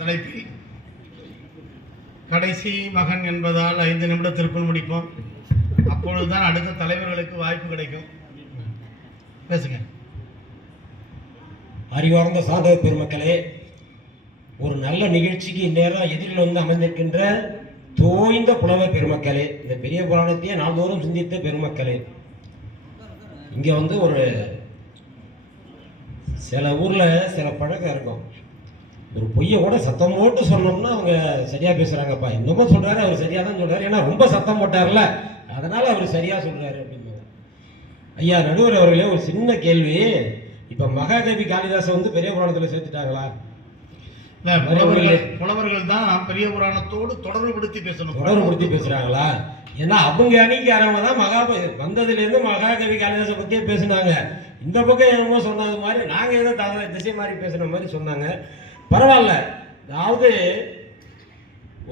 தலைப்பில் கடைசி மகன் என்பதால் ஐந்து நிமிடத்திற்குள் முடிப்போம். அப்பொழுதுதான் அடுத்த தலைவர்களுக்கு வாய்ப்பு கிடைக்கும். பேசுங்க. அறிவார்ந்த சாதக பெருமக்களே ஒரு நல்ல நிகழ்ச்சிக்கு இந்நேரம் எதிரில் வந்து அமைந்திருக்கின்ற தோய்ந்த புலவர் பெருமக்களே இந்த பெரிய புராணத்தையே நாள்தோறும் சிந்தித்த பெருமக்களே. இங்க வந்து ஒரு சில ஊர்ல சில பழக்கம் இருக்கும். ஒரு பொய்யை கூட சத்தம் போட்டு சொன்னோம்னா அவங்க சரியா பேசுறாங்கப்பா. இன்னமும் சொல்றாரு அவர் சரியா தான் சொல்றாரு. ஏன்னா ரொம்ப சத்தம் போட்டார்ல. அதனால அவர் சரியா சொல்றாரு அப்படின்னு ஐயா நடுவர் அவர்களே ஒரு சின்ன கேள்வி. இப்ப மகாகவி காளிதாசன் வந்து பெரிய புராணத்துல சேர்த்துட்டாங்களா? புலவர்கள் தான் பெரிய புராணத்தோடு தொடர்புபடுத்தி பேசணும். தொடர்பு படுத்தி பேசுறாங்களா? ஏன்னா அவங்க அணிக்காரவங்க தான் மகா வந்ததுல இருந்து மகாகவி காளிதாசன் பத்தியே பேசுனாங்க. இந்த பக்கம் என்னமோ சொன்னது மாதிரி நாங்க ஏதோ திசை மாதிரி பேசுன மாதிரி சொன்னாங்க. பரவாயில்ல. அதாவது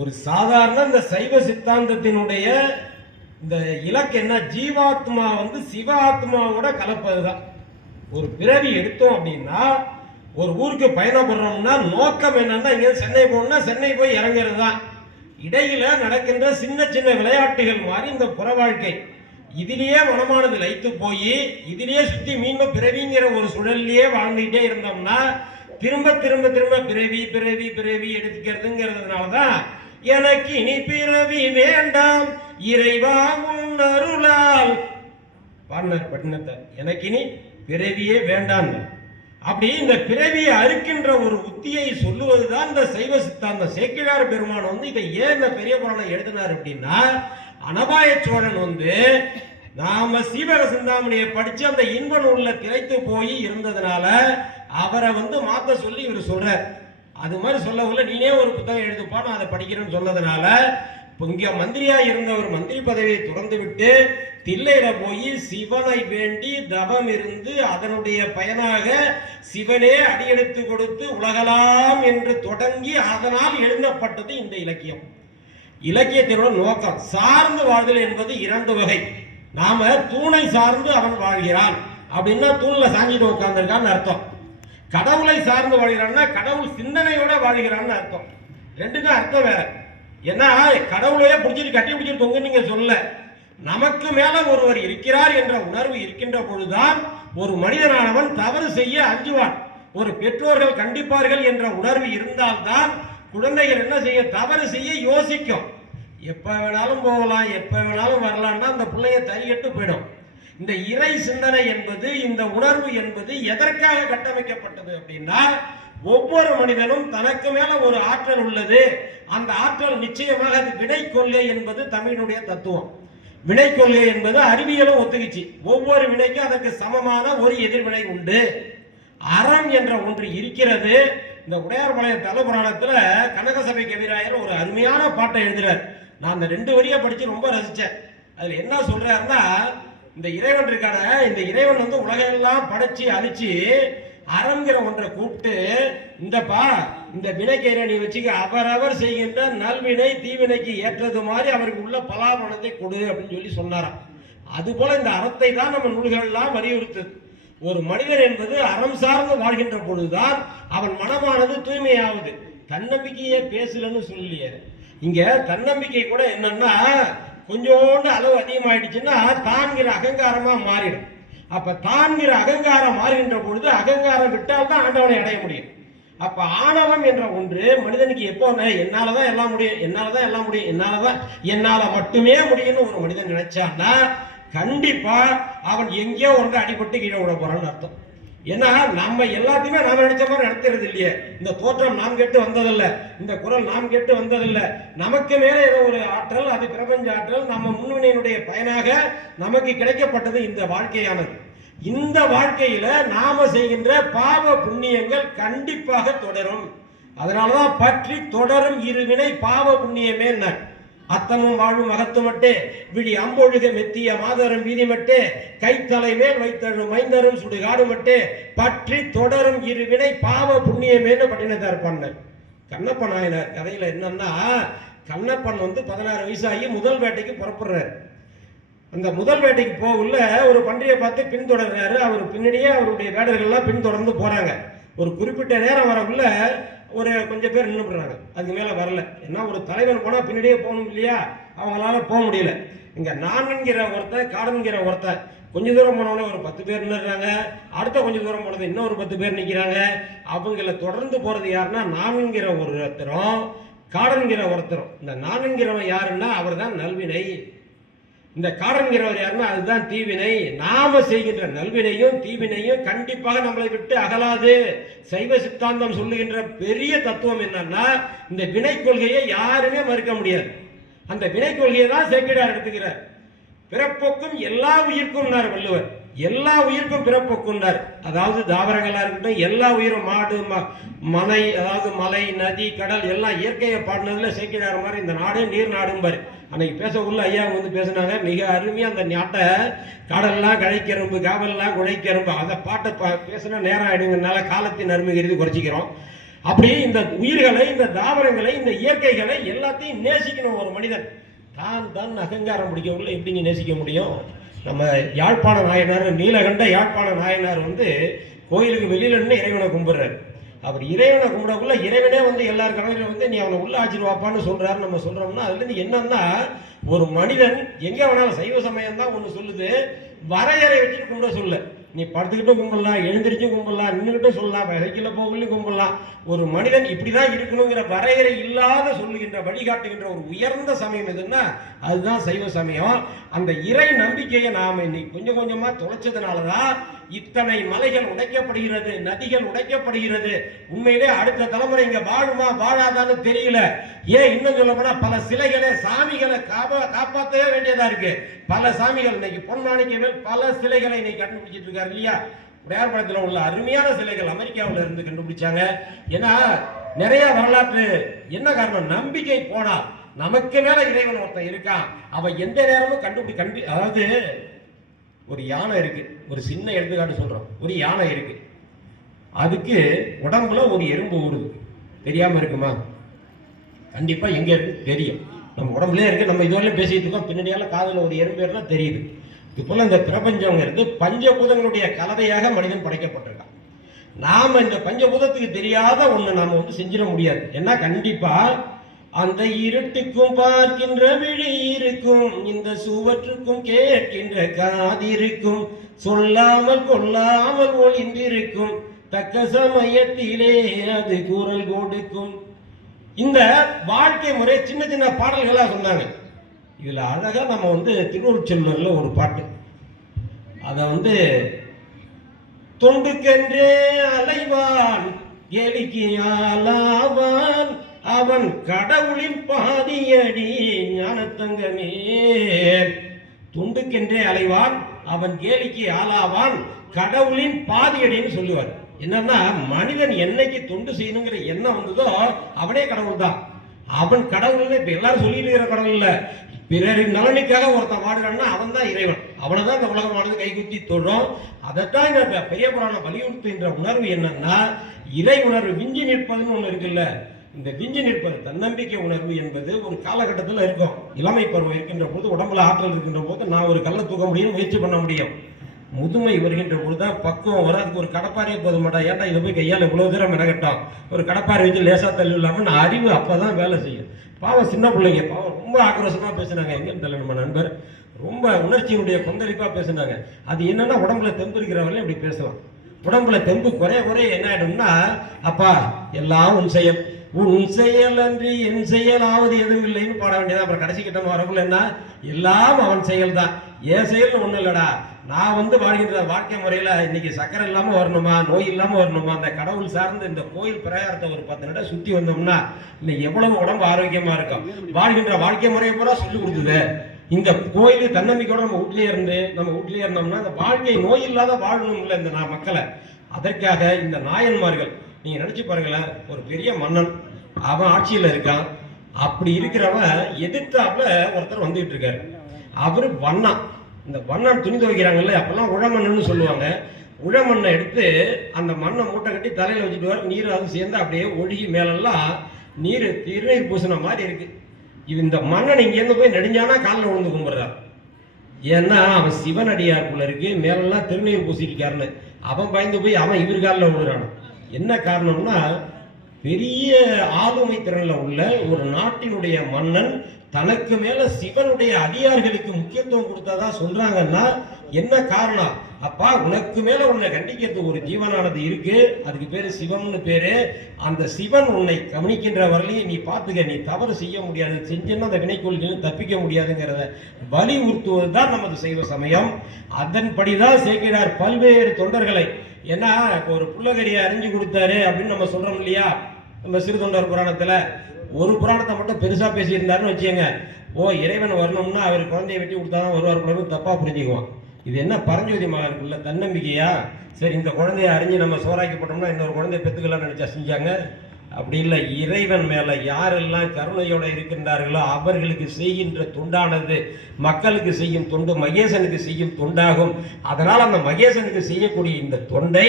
ஒரு சாதாரண இந்த சைவ சித்தாந்தத்தினுடைய இந்த இலக்கு என்ன? ஜீவாத்மா வந்து சிவ ஆத்மாவோட கலப்பதுதான். ஒரு பிறவி எடுத்தோம் அப்படின்னா ஒரு ஊருக்கு பயணப்படுறோம்னா நோக்கம் என்னன்னா இங்கே சென்னை போகணும்னா சென்னை போய் இறங்குறது தான் இடையில நடக்கின்ற சின்ன சின்ன விளையாட்டுகள் மாதிரி இந்த புற வாழ்க்கை. இதிலேயே மனமானது லைத்து போய் இதிலேயே சுற்றி மீண்டும் பிறவிங்கிற ஒரு சுழல்லையே வாழ்ந்துகிட்டே இருந்தோம்னா திரும்ப திரும்ப திரும்ப பிறவி பிறவி பிறவி எடுத்துக்கிறதுங்கிறதுனால தான் எனக்கு இனி பிறவி வேண்டாம். இறைவா உன் அருளால். பாடினார் பட்டினத்தை. எனக்கு இனி பிறவியே வேண்டாம். அப்படி இந்த பிறவியை அறுக்கின்ற ஒரு உத்தியை சொல்லுவதுதான் இந்த சைவ சித்தாந்த. சேக்கிழார் பெருமான் வந்து இதை ஏன் இந்த பெரிய புராணம் எழுதினார் அப்படின்னா அனபாய சோழன் வந்து நாம சீவக சிந்தாமணியை படிச்சு அந்த இன்ப நூலில் திளைத்து போய் இருந்ததுனால அவரை வந்து மாத்த சொல்லி இவர் சொல்றார். அது மாதிரி சொல்லக்குள்ள நீனே ஒரு புத்தகம் எழுதுப்பா நான் அதை படிக்கிறேன்னு சொன்னதுனால இப்போ இங்கே மந்திரியாக இருந்தவர் மந்திரி பதவியை துறந்து விட்டு தில்லையில் போய் சிவனை வேண்டி தவம் இருந்து அதனுடைய பயனாக சிவனே அடியெடுத்து கொடுத்து உலகலாம் என்று தொடங்கி அதனால் எழுதப்பட்டது இந்த இலக்கியம். இலக்கியத்தினோட நோக்கம் சார்ந்து வாழ்தல் என்பது இரண்டு வகை. நாம தூணை சார்ந்து அவன் வாழ்கிறான். அப்படின்னா தூணில் சாஞ்சிட்டு உட்காந்துருக்கான்னு அர்த்தம். கடவுளை சார்ந்து வாழ்கிறான்னா கடவுள் சிந்தனையோட வாழ்கிறான்னு அர்த்தம். ரெண்டுக்கும் அர்த்தம் வேற. ஏன்னா கடவுளையே பிடிச்சிட்டு கட்டி பிடிச்சிட்டு தொங்க நீங்க சொல்ல. நமக்கு மேல ஒருவர் இருக்கிறார் என்ற உணர்வு இருக்கின்ற பொழுதுதான் ஒரு மனிதனானவன் தவறு செய்ய அஞ்சுவான். ஒரு பெற்றோர்கள் கண்டிப்பார்கள் என்ற உணர்வு இருந்தால்தான் குழந்தைகள் என்ன செய்ய தவறு செய்ய யோசிக்கும். எப்ப வேணாலும் போகலாம் எப்ப வேணாலும் வரலாம்னா அந்த பிள்ளைய தறியட்டு போயிடும். இந்த இறை சிந்தனை என்பது இந்த உணர்வு என்பது எதற்காக கட்டமைக்கப்பட்டது அப்படின்னா ஒவ்வொரு மனிதனும் தனக்கு மேல ஒரு ஆற்றல் உள்ளது. அந்த ஆற்றல் நிச்சயமாக அது வினை கொள்கை என்பது தமிழினுடைய தத்துவம். வினை கொள்கை என்பது அறிவியலும் ஒத்துக்குச்சு. ஒவ்வொரு வினைக்கும் அதற்கு சமமான ஒரு எதிர்வினை உண்டு. அறம் என்ற ஒன்று இருக்கிறது. இந்த உடையார்பாளைய தலபுராணத்துல கனகசபை கவிராயர் ஒரு அருமையான பாட்டை எழுதுறார். நான் அந்த ரெண்டு வரியை படிச்சு ரொம்ப ரசிச்சேன். அதுல என்ன சொல்றாருன்னா இந்த இறைவன் இருக்கான இந்த இறைவன் வந்து உலகெல்லாம் படைச்சு அழிச்சு அறங்கிற ஒன்றை கூப்பிட்டு இந்தப்பா இந்த வினைக்கயிறை நீ வச்சுக்க அவரவர் செய்கின்ற நல்வினை தீவினைக்கு ஏற்றது மாதிரி அவருக்கு உள்ள பலாபலத்தை கொடு அப்படின்னு சொல்லி சொன்னாராம். அதுபோல இந்த அறத்தை தான் நம்ம நூல்கள்லாம் வலியுறுத்துது. ஒரு மனிதன் என்பது அறம் சார்ந்து வாழ்கின்ற பொழுதுதான் அவன் மனமானது தூய்மையாவது. தன்னம்பிக்கையே பேசலன்னு சொல்லியே இங்க தன்னம்பிக்கை கூட என்னன்னா கொஞ்சோண்டு அளவு அதிகமாயிடுச்சுன்னா தான்கிற அகங்காரமா மாறிடும். அப்ப தான்கிற அகங்காரம் மாறுகின்ற பொழுது அகங்காரம் விட்டால் தான் ஆண்டவனை அடைய முடியும். அப்ப ஆணவம் என்ற ஒன்று மனிதனுக்கு எப்போ என்னாலதான் எல்லாம் முடியும் என்னாலதான் எல்லாம் முடியும் என்னாலதான் என்னால மட்டுமே முடியும்னு ஒரு மனிதன் நினைச்சான்னா கண்டிப்பா அவன் எங்கேயோ ஒன்று அடிபட்டு கீழே விட போறான்னு அர்த்தம். ஏன்னா நம்ம எல்லாத்தையுமே நாம நினைச்ச மாதிரி நடத்துறது இல்லையே. இந்த தோற்றம் நாம் கேட்டு வந்ததில்ல. இந்த குரல் நாம் கேட்டு வந்ததில்ல. நமக்கு மேலே ஏதோ ஒரு ஆற்றல் அது பிரபஞ்ச ஆற்றல் நம்ம முன்வினையினுடைய பயனாக நமக்கு கிடைக்கப்பட்டது இந்த வாழ்க்கையானது. இந்த வாழ்க்கையில நாம செய்கின்ற பாவ புண்ணியங்கள் கண்டிப்பாக தொடரும். அதனாலதான் பற்றி தொடரும் இருவினை பாவ புண்ணியமே என்ன அத்தமும் வாழும் அகத்துமட்டே விழி அம்பொழுக மெத்திய மாதரும் வீதிமட்டே கைத்தலை மேல் வைத்தழும் மைந்தரும் சுடுகாடு மட்டே பற்றி தொடரும் இருவினை பாவ புண்ணியமேனு பட்டினத்தார் பண்ண கண்ணப்ப நாயனார் கதையில என்னன்னா கண்ணப்பன் வந்து பதினாறு வயசாகி முதல் வேட்டைக்கு புறப்படுறாரு. அந்த முதல் வேட்டைக்கு போகல ஒரு பன்றியை பார்த்து பின்தொடர்றாரு. அவர் பின்னாடியே அவருடைய வேடர்கள்லாம் பின்தொடர்ந்து போறாங்க. ஒரு குறிப்பிட்ட நேரம் வரக்குள்ள ஒரு கொஞ்சம் பேர் நின்றுடுறாங்க அதுக்கு மேலே வரல. ஏன்னா ஒரு தலைவன் போனால் பின்னாடியே போகணும் இல்லையா? அவங்களால போக முடியல. இங்கே நான்கிற ஒருத்தன் காடன்கிற ஒருத்தன் கொஞ்சம் தூரம் போனவொடனே ஒரு பத்து பேர் நின்றுறாங்க அடுத்த கொஞ்சம் தூரம் போனது இன்னும் ஒரு பத்து பேர் நிற்கிறாங்க அவங்கள தொடர்ந்து போகிறது யாருன்னா நான்கிற ஒருத்தரும் காடன்கிற ஒருத்தரும். இந்த நான்கிறவன் யாருன்னா அவர் தான் நல்வினை. இந்த காரன்கிறவர் யாருன்னா அதுதான் தீவினை. நாம செய்கின்ற நல்வினையும் தீவினையும் கண்டிப்பாக நம்மளை விட்டு அகலாது. சைவ சித்தாந்தம் சொல்லுகின்ற பெரிய தத்துவம் என்னன்னா இந்த வினை கொள்கையை யாருமே மறுக்க முடியாது. அந்த வினை கொள்கையை தான் சேக்கிடார் எடுத்துக்கிறார். பிறப்போக்கும் எல்லா உயிர்க்கும்னார் வள்ளுவர். எல்லா உயிருக்கும் பிறப்போக்கும்னார் அதாவது தாவரங்களாக இருக்கட்டும் எல்லா உயிரும் மாடு ம மலை அதாவது மலை நதி கடல் எல்லாம் இயற்கையை பாடினதுல சேக்கிடார் மாதிரி இந்த நாடே நீர் நாடும்பாரு. அன்னைக்கு பேச உள்ள ஐயா வந்து பேசினாங்க மிக அருமையாக அந்த நாட்டை கடல்லாம் கழைக்கரும்பு காவல்லாம் குழைக்கரும்பு அதை பாட்டை பா பேசினா நேரம் ஆயிடுங்கனால காலத்தின் அருமை கருதி குறைச்சிக்கிறோம். அப்படி இந்த உயிர்களை இந்த தாவரங்களை இந்த இயற்கைகளை எல்லாத்தையும் நேசிக்கணும் ஒரு மனிதன். தான் தான் அகங்காரம் பிடிக்கவங்கள எப்படிங்க நேசிக்க முடியும்? நம்ம யாழ்ப்பாண நாயனார் நீலகண்ட யாழ்ப்பாண நாயனார் வந்து கோயிலுக்கு வெளியில இருந்து இறைவனை கும்பிடுறாரு. அவர் இறைவனை கும்பிடக்குள்ள இறைவனே வந்து எல்லார் கடவுளையும் வந்து நீ அவனை உள்ள ஆச்சிருவாப்பான்னு சொல்றாரு நம்ம சொல்றோம்னா அதுல இருந்து என்னன்னா ஒரு மனிதன் எங்க வேணாலும் சைவ சமயம் தான் ஒன்று சொல்லுது வரையறை வச்சுட்டு கும்பிட சொல்ல. நீ படுத்துக்கிட்டும் கும்பிடலாம் எழுந்திரிச்சும் கும்பிடலாம் நின்றுக்கிட்டும் சொல்லலாம் சைக்கிளில் போகலையும் கும்பிடலாம். ஒரு மனிதன் இப்படிதான் இருக்கணுங்கிற வரையறை இல்லாத சொல்லுகின்ற வழிகாட்டுகின்ற ஒரு உயர்ந்த சமயம் எதுன்னா அதுதான் சைவ சமயம். அந்த இறை நம்பிக்கையை நாம இன்னைக்கு கொஞ்சம் கொஞ்சமா தொலைச்சதுனால தான் இத்தனை மலைகள் உடைக்கப்படுகிறது நதிகள் உடைக்கப்படுகிறது. உண்மையிலே அடுத்த தலைமுறை இங்க வாழுமா வாழாதான்னு தெரியல. ஏன் இன்னும் சொல்ல போனா பல சிலைகளை சாமிகளை காப்பா காப்பாற்றவே வேண்டியதா இருக்கு. பல சாமிகள் இன்னைக்கு பொன்மாணிக்கவேல் பல சிலைகளை இன்னைக்கு கண்டுபிடிச்சிட்டு இருக்காரு இல்லையா? உடையார் உள்ள அருமையான சிலைகள் அமெரிக்காவில் இருந்து கண்டுபிடிச்சாங்க. ஏன்னா நிறைய வரலாற்று என்ன காரணம்? நம்பிக்கை போனா நமக்கு மேல இறைவன் ஒருத்தன் இருக்கான். அவன் எந்த நேரமும் கண்டுபிடி கண்டு அதாவது ஒரு யானை இருக்கு. ஒரு சின்ன எடுத்துக்காட்டு சொல்றோம். ஒரு யானை இருக்கு. அதுக்கு உடம்புல ஒரு எறும்பு ஊறுது தெரியாம இருக்குமா? கண்டிப்பா எங்க இருக்கு? தெரியும். நம்ம உடம்புலேயே இருக்கு. நம்ம இதுவரையும் பேசிட்டு இருக்கோம். பின்னாடியால காதல ஒரு எறும்பு ஏறினா தெரியுது. இது போல இந்த பிரபஞ்சங்கிறது பஞ்சபூதங்களுடைய கலவையாக மனிதன் படைக்கப்பட்டிருக்கான். நாம இந்த பஞ்சபூதத்துக்கு தெரியாத ஒண்ணு நாம வந்து செஞ்சிட முடியாது. ஏன்னா கண்டிப்பா அந்த இருட்டுக்கும் பார்க்கின்ற விழி இருக்கும் இந்த சுவற்றுக்கும் கேட்கின்ற காதிருக்கும் சொல்லாமல் கொள்ளாமல் ஒளிந்திருக்கும் தக்க சமயத்திலே அது குரல் கொடுக்கும். இந்த வாழ்க்கை முறை சின்ன சின்ன பாடல்களா சொன்னாங்க. இதுல அழகா நம்ம வந்து திருவள்ளுவர்ல ஒரு பாட்டு. அதை வந்து தொண்டுக்கென்றே அலைவான் எலிக்கு நான் அவன் கடவுளின் பாதியடி ஞானத்தங்கமே. துண்டுக்கென்றே அலைவான் அவன் கேலிக்கு ஆளாவான் கடவுளின் பாதியடின்னு சொல்லுவார். என்னன்னா மனிதன் என்னைக்கு தொண்டு செய்யணுங்கிற எண்ணம் வந்ததோ அவனே கடவுள் தான் அவன் கடவுள்னு இப்ப எல்லாரும் சொல்லிட்டு இருக்கிற கடவுள் இல்ல. பிறரின் நலனுக்காக ஒருத்தன் வாடுறான்னா அவன் தான் இறைவன் அவனை தான் இந்த உலகமானது கைகுத்தி தொழும் அதைத்தான் இந்த பெரிய புராணம் வலியுறுத்துகின்ற உணர்வு என்னன்னா இறை உணர்வு விஞ்சி நிற்பதுன்னு ஒண்ணு இருக்குல்ல. இந்த விஞ்சி நிற்பது தன்னம்பிக்கை உணர்வு என்பது ஒரு காலகட்டத்தில் இருக்கும். இளமை பருவம் இருக்கின்ற போது உடம்புல ஆற்றல் இருக்கின்ற போது நான் ஒரு கல்லை தூக்க முடியும் முயற்சி பண்ண முடியும். முதுமை வருகின்ற பொழுது தான் பக்குவம் வரும். அதுக்கு ஒரு கடப்பாரையே போத மாட்டா ஏன்டா இதை போய் கையால் இவ்வளோ தூரம் மெனகட்டான்? ஒரு கடப்பாரை வச்சு லேசாக தள்ளி இல்லாமல் நான் அறிவு அப்போ தான் வேலை செய்யும். பாவம் சின்ன பிள்ளைங்க. பாவம் ரொம்ப ஆக்ரோஷமாக பேசினாங்க. எங்கேன்னு தெரியல நம்ம நண்பர்? ரொம்ப உணர்ச்சியினுடைய கொந்தளிப்பாக பேசினாங்க. அது என்னென்னா உடம்புல தெம்பு இருக்கிறவங்களே இப்படி பேசலாம் உடம்புல தெம்பு குறைய குறைய என்ன ஆகிடும்னா அப்பா எல்லாம் உன் செயல். உன் செயல் அன்றி என் செயலாவது எதுவும் இல்லைன்னு பாட வேண்டியது? அப்புறம் கடைசி கிட்ட வரக்குள்ள என்ன? எல்லாம் அவன் செயல் தான் என் செயல்னு ஒன்றும் இல்லடா. நான் வந்து வாழ்கின்ற வாழ்க்கை முறையில் இன்னைக்கு சக்கரை இல்லாமல் வரணுமா? நோய் இல்லாமல் வரணுமா? அந்த கடவுள் சார்ந்து இந்த கோயில் பிரகாரத்தை ஒரு பத்து நிமிடம் சுற்றி வந்தோம்னா இன்னைக்கு எவ்வளவு உடம்பு ஆரோக்கியமாக இருக்கும்? வாழ்கின்ற வாழ்க்கை முறையை பூரா சொல்லி கொடுத்தது இந்த கோயில் தன்னம்பிக்கையோட நம்ம வீட்லயே இருந்து நம்ம வீட்லயே இருந்தோம்னா அந்த வாழ்க்கை நோய் இல்லாத வாழணும்ல இந்த நா- மக்களை. அதற்காக இந்த நாயன்மார்கள் நீங்கள் நினச்சி பாருங்களேன் ஒரு பெரிய மன்னன் அவன் ஆட்சியில் இருக்கான். அப்படி இருக்கிறவன் எதிர்த்தாப்புல ஒருத்தர் வந்துகிட்டு இருக்காரு. அவர் வண்ணான் இந்த வண்ணான் துணி துவைக்கிறாங்கல்ல அப்பெல்லாம் உழமண்ணுன்னு சொல்லுவாங்க. உழமண்ணை எடுத்து அந்த மண்ணை மூட்டை கட்டி தலையில் வச்சுட்டு வர நீர் அது சேர்ந்து அப்படியே ஒழுகி மேலெல்லாம் நீர் திருநீர் பூசின மாதிரி இருக்கு. இவ இந்த மன்னன் இங்கேருந்து போய் நெடுஞ்சானா காலில் விழுந்து கும்பிட்றான். ஏன்னா அவன் சிவனடியாருக்குள்ள இருக்கு. மேலெல்லாம் திருநீர் பூசிருக்காருன்னு அவன் பயந்து போய் அவன் இவர் காலில் விழுறான் என்ன காரணம்னா பெரிய ஆளுமை திறனில் உள்ள ஒரு நாட்டினுடைய மன்னன் தனக்கு மேல சிவனுடைய அடியார்களுக்கு முக்கியத்துவம் கொடுத்ததா சொல்றாங்கன்னா என்ன காரணம்? அப்பா உனக்கு மேல உன்னை கண்டிக்கிறது ஒரு ஜீவனானது இருக்கு. அதுக்கு பேரு சிவம்னு பேரு. அந்த சிவன் உன்னை கவனிக்கின்ற வரலையும் நீ பார்த்துக்க. நீ தவறு செய்ய முடியாது. செஞ்சுன்னா அந்த வினைக்கொள்கையில் தப்பிக்க முடியாதுங்கிறத வலியுறுத்துவது தான் நமது சைவ சமயம். அதன்படிதான் சேர்க்கிறார் பல்வேறு தொண்டர்களை. ஏன்னா இப்போ ஒரு புள்ளகரியை அறிஞ்சு கொடுத்தாரு அப்படின்னு நம்ம சொல்றோம் இல்லையா? நம்ம சிறு தொண்டர் புராணத்துல. ஒரு புராணத்தை மட்டும் பெருசா பேசியிருந்தாருன்னு வச்சுக்கோங்க. ஓ இறைவன் வரணும்னா அவர் குழந்தைய வெட்டி கொடுத்தாதான் வருவார் தப்பா புரிஞ்சுக்குவான். இது என்ன பரஞ்சோதி மகனுக்குள்ள தன்னம்பிக்கையா? சரி இந்த குழந்தைய அறிஞ்சு நம்ம சோறாக்கி போட்டோம்னா இன்னொரு குழந்தைய பெற்றுக்கலாம் நினைச்சா செஞ்சாங்க? அப்படி இல்லை இறைவன் மேலே யாரெல்லாம் கருணையோடு இருக்கின்றார்களோ அவர்களுக்கு செய்கின்ற தொண்டானது மக்களுக்கு செய்யும் தொண்டு மகேசனுக்கு செய்யும் தொண்டாகும். அதனால் அந்த மகேசனுக்கு செய்யக்கூடிய இந்த தொண்டை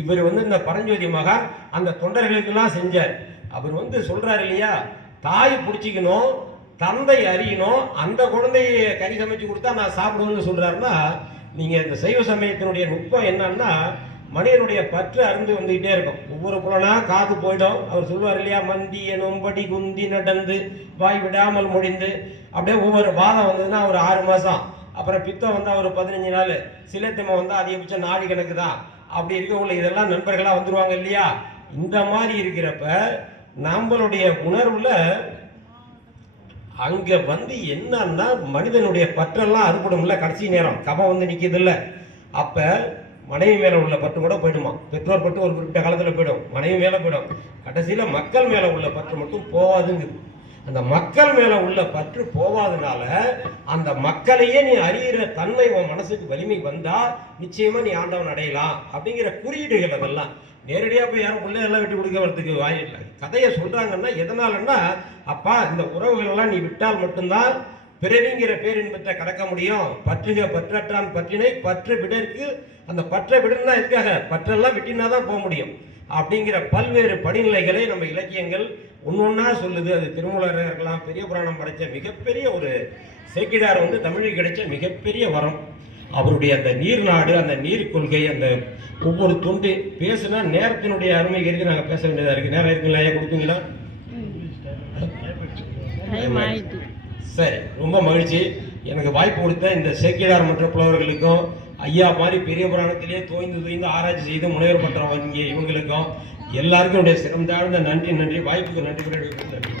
இவர் வந்து இந்த பரஞ்சோதி மகா அந்த தொண்டர்களுக்கெல்லாம் செஞ்சார். அவர் வந்து சொல்கிறார் இல்லையா தாய் பிடிச்சிக்கணும் தந்தை அறியணும் அந்த குழந்தைய கறி சமைச்சு கொடுத்தா நான் சாப்பிடுவேன்னு சொல்றாருன்னா நீங்க இந்த சைவ சமயத்தினுடைய நுட்பம் என்னன்னா மனிதனுடைய பற்று அருந்து வந்துகிட்டே இருக்கும். ஒவ்வொரு புலனா காது போயிடும். அவர் சொல்லுவார் இல்லையா மந்தி நொம்படி குந்தி நடந்து வாய் விடாமல் முடிந்து அப்படியே ஒவ்வொரு வாதம் வந்ததுன்னா ஒரு ஆறு மாசம். அப்புறம் பித்தம் வந்தா ஒரு பதினஞ்சு நாள். சிலத்திமை வந்தா அதிகபட்சம் நாடி கணக்கு தான் அப்படி இருக்கக்குள்ள இதெல்லாம் நண்பர்களா வந்துருவாங்க இல்லையா? இந்த மாதிரி இருக்கிறப்ப நம்மளுடைய உணர்வுல அங்க வந்து என்னன்னா மனிதனுடைய பற்றெல்லாம் அறுபடும்ல கடைசி நேரம். கபம் வந்து நிக்குதுல்ல. அப்ப மனைவி மேல உள்ள பற்று கூட போயிடுமா பெற்றோர் பற்று ஒரு குறிப்பிட்ட காலத்துல போயிடும். மனைவி மேல போயிடும். கடைசியில மக்கள் மேல உள்ள பற்று மட்டும் போவாதுங்குது. அந்த மக்கள் மேல உள்ள பற்று போவாதனால அந்த மக்களையே நீ அறிகிற தன்மை உன் மனசுக்கு வலிமை வந்தா நிச்சயமா நீ ஆண்டவன் அடையலாம் அப்படிங்கிற குறியீடுகள் அதெல்லாம். நேரடியாக போய் யாரும் பிள்ளைகள்லாம் விட்டு கொடுக்க வரதுக்கு வாயில்லை கதையை சொல்கிறாங்கன்னா எதனாலன்னா அப்பா இந்த உறவுகளெல்லாம் நீ விட்டால் மட்டும்தான் பிறவிங்கிற பேரின்பத்தை கடக்க முடியும். பற்றுக பற்றற்றான் பற்றினை பற்று விடற்கு அந்த பற்ற விடுனா இருக்காக பற்றெல்லாம் விட்டினா தான் போக முடியும். அப்படிங்கிற பல்வேறு படிநிலைகளை நம்ம இலக்கியங்கள் ஒன்னொன்னா சொல்லுது. அது திருமூலர் இருக்கலாம் பெரிய புராணம் படைச்ச மிகப்பெரிய ஒரு சேக்கிடார் வந்து தமிழுக்கு கிடைச்ச மிகப்பெரிய வரம். அவருடைய அந்த நீர் நாடு அந்த நீர் கொள்கை அந்த ஒவ்வொரு தொண்டு பேசுனா நேரத்தினுடைய அருமை கருதி நாங்கள் பேச வேண்டியதா இருக்கு. நேரம் இருக்குங்களா? ஐயா கொடுப்பீங்களா சரி ரொம்ப மகிழ்ச்சி. எனக்கு வாய்ப்பு கொடுத்த இந்த சேக்கிடார் மற்ற புலவர்களுக்கும் ஐயா மாதிரி பெரிய புராணத்திலேயே தோய்ந்து தோய்ந்து ஆராய்ச்சி செய்து முனைவர் பட்டம் வாங்கிய இவங்களுக்கும் எல்லாருக்கும் என்னுடைய சிறந்தாழ்ந்த நன்றி நன்றி. வாய்ப்புக்கு நன்றி நன்றி.